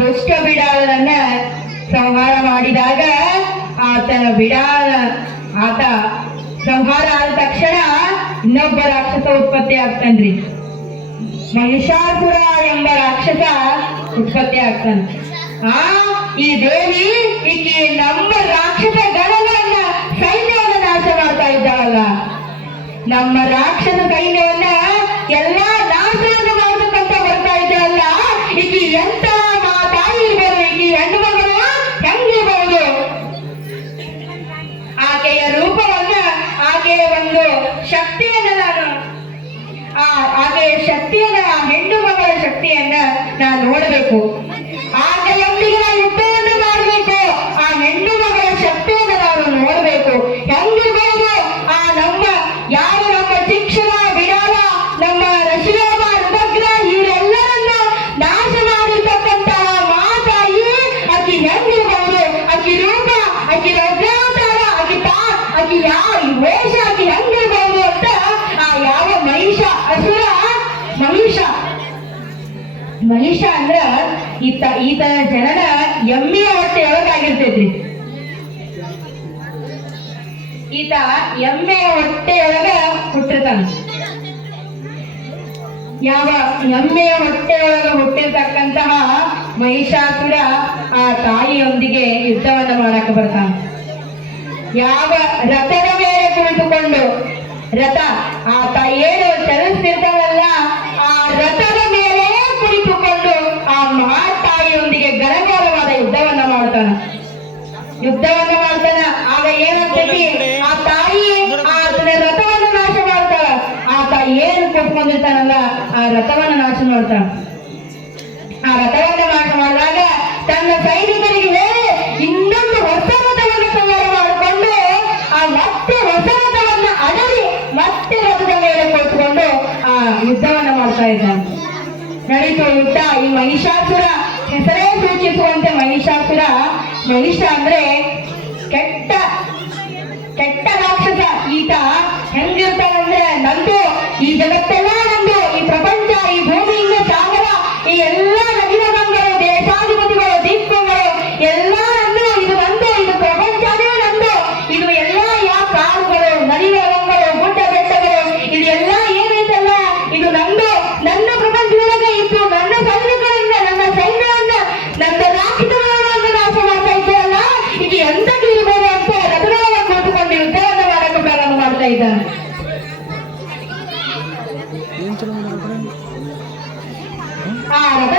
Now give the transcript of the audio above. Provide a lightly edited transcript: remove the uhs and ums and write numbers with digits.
ದುಷ್ಟ ಬಿಡಾಲನನ್ನ ಸಂಹಾರ ಮಾಡಿದಾಗ ಆತ ಸಂಹಾರ ಆದ ತಕ್ಷಣ ಇನ್ನೊಬ್ಬ ರಾಕ್ಷಸ ಉತ್ಪತ್ತಿ ಆಗ್ತಾನ್ರಿ. ಮಹಿಷಾಸುರ ಎಂಬ ರಾಕ್ಷಸ ಉತ್ಪತ್ತಿ ಆಗ್ತಾನ. ಈ ದೇವಿ ಈಕೆ ನಮ್ಮ ರಾಕ್ಷಸ ಗಣಗಳನ್ನ ಸೈನ್ಯವನ್ನ ನಾಶ ಮಾಡ್ತಾ ಇದ್ದಾಳಲ್ಲ, ನಮ್ಮ ರಾಕ್ಷಸ ಸೈನ್ಯವನ್ನ ಎಲ್ಲಾ ನಾಶವನ್ನು ಮಾಡಬೇಕಂತ ಬರ್ತಾ ಇದ್ದಾಳಲ್ಲ, ಈಕೆ ಎಂತ ತಾಯಿ ಇರ್ಬೋದು, ಈಕೆ ಹೆಣ್ಣು ಮಗಳು ಹೆಂಗಿರ್ಬಹುದು? ಆಕೆಯ ರೂಪವನ್ನ, ಆಕೆಯ ಒಂದು ಶಕ್ತಿಯನ್ನ ಆಕೆಯ ಶಕ್ತಿಯನ್ನ, ಹೆಣ್ಣು ಮಗಳ ಶಕ್ತಿಯನ್ನ ನಾನು ನೋಡಬೇಕು. ಆಕೆಯೊಂದಿಗೆ ನಾವು ಯುದ್ಧವನ್ನು ಮಾಡಬೇಕು. ಆ ಹೆಣ್ಣು ಮಗಳ ಶಕ್ತಿಯನ್ನು ನಾವು ನೋಡಬೇಕು. ಹೆಂಗಿರ್ಬಹುದು? ಯಾರು ನಮ್ಮ ಶಿಕ್ಷಣ ಬಿಡಾಲ, ನಮ್ಮ ರಶಿಯಾಮ ರುದ್ರ ಇವರೆಲ್ಲರನ್ನ ನಾಶ ಮಾಡಿರ್ತಕ್ಕಂತಹ ಮಾತಾಯಿ ಆಕಿ ಹೆಂಗಿರ್ಬಹುದು? ಆಕಿ ರೂಪ, ಆಕಿ ರಜಾವತಾರ, ಆಕಿ ಯಾವ ವೇಷ, ಆಕಿ ಹೆಂಗಿರ್ಬಹುದು ಅಂತ ಯಾವ ಮಹಿಷ ಅಂದ್ರ ಈತನ ಜನನ ಎಮ್ಮೆಯ ಹೊಟ್ಟೆ ಒಳಗಾಗಿರ್ತೈತ್ರಿ. ಈತ ಎಮ್ಮೆಯ ಹೊಟ್ಟೆಯೊಳಗ ಹುಟ್ಟಿರ್ತಾನ. ಯಾವ ಎಮ್ಮೆಯ ಹೊಟ್ಟೆಯೊಳಗ ಹುಟ್ಟಿರ್ತಕ್ಕಂತಹ ಮಹಿಷಾಸುರ ಆ ತಾಯಿಯೊಂದಿಗೆ ಯುದ್ಧವನ್ನ ಮಾಡಕ ಬರ್ತಾನ. ಯಾವ ರಥದ ಮೇಲೆ ಕುಳಿತುಕೊಂಡು, ರಥ ಆತ ಏನು ಚಲಿಸ್ತಿರ್ತಾನಲ್ಲ, ಆ ರಥದ ಮೇಲೆ ಕುಳಿತುಕೊಂಡು ಆ ಮಹಾತಾಯಿಯೊಂದಿಗೆ ಗಲಭಲವಾದ ಯುದ್ಧವನ್ನ ಮಾಡ್ತಾನ. ಆಗ ಏನಾಗ್ತೈತಿ? ಆ ತಾಯಿ ಆತನ ರಥವನ್ನು ನಾಶ ಮಾಡ್ತಾಳ. ಆತ ಏನು ಕೊಟ್ಕೊಂಡಿರ್ತಾನಲ್ಲ ಆ ರಥವನ್ನು ನಾಶ ಮಾಡ್ತಾಳ. ಆ ರಥವನ್ನು ನಾಶ ಮಾಡಿದಾಗ ತನ್ನ ಸೈನಿಕರಿಗೆ ಹೇಳಿ ಇನ್ನೊಂದು ಹೊಸ ರಥವನ್ನು ತಯಾರು ಮಾಡಿಕೊಂಡು ಮತ್ತೆ ಹೊಸ ರಥವನ್ನ ಅಡರಿ ಮತ್ತೆ ರಥದ ಮೇಲೆ ಕೊಟ್ಕೊಂಡು ಆ ಯುದ್ಧವನ್ನ ಮಾಡ್ತಾ ಇದ್ದಾನೆ. ನಡೀತು ಯುದ್ಧ. ಈ ಮಹಿಷಾಸುರ ಹೆಸರೇ ಸೂಚಿಸುವಂತೆ ಮಹಿಷಾಸುರ, ಮಹಿಷ ಅಂದ್ರೆ ಕೆಟ್ಟ ರಾಕ್ಷಸ. ಈತ ಹೆಂಗಿರ್ತಾನಂದ್ರೆ, ನಂದು ಈ ಜಗತ್ತೆಲ್ಲ ನಂದು, ಈ ಪ್ರಪಂಚ, ಈ ಭೂಮಿ, ಸಾಗರ, ಈ ಎಲ್ಲಾ ನದಿನಗಳು, ದೇಶಾಧಿಪತಿಗಳು, ದೀಪಗಳು ಎಲ್ಲ ನಂದು, ಇದು ನಂದು, ಇದು ಪ್ರಪಂಚನೇ ನಂದು, ಇದು ಎಲ್ಲ ಯಾವ ಕಾಡುಗಳು, ನದಿಗಳು, ಗುಡ್ಡ ಬೆಟ್ಟಗಳು, ಇದು ಎಲ್ಲ ಏನೈತಲ್ಲ ಇದು ನಂದು. ನನ್ನ ಪ್ರಪಂಚದೊಳಗೆ ಇತ್ತು ನನ್ನ ಸೈನಿಕರನ್ನ, ನನ್ನ ಸೈನ್ಯವನ್ನ, ನನ್ನ ರಾಕ್ಷಸಗಳನ್ನು ನಾಶ ಮಾಡ್ತಾ ಇದ್ದಲ್ಲ, ಈಗ ಎಂತಕ್ಕೆ ಇರ್ಬೋದು ಅಂತ ರಥದೊಳಗೆ ಕೂತುಕೊಂಡು ಯುದ್ಧವನ್ನ ಮಾಡಕ್ಕೆ ಪ್ರಾರಂಭ ಮಾಡ್ತಾ ಇದ್ದಾನೆ. ಆ ರಥ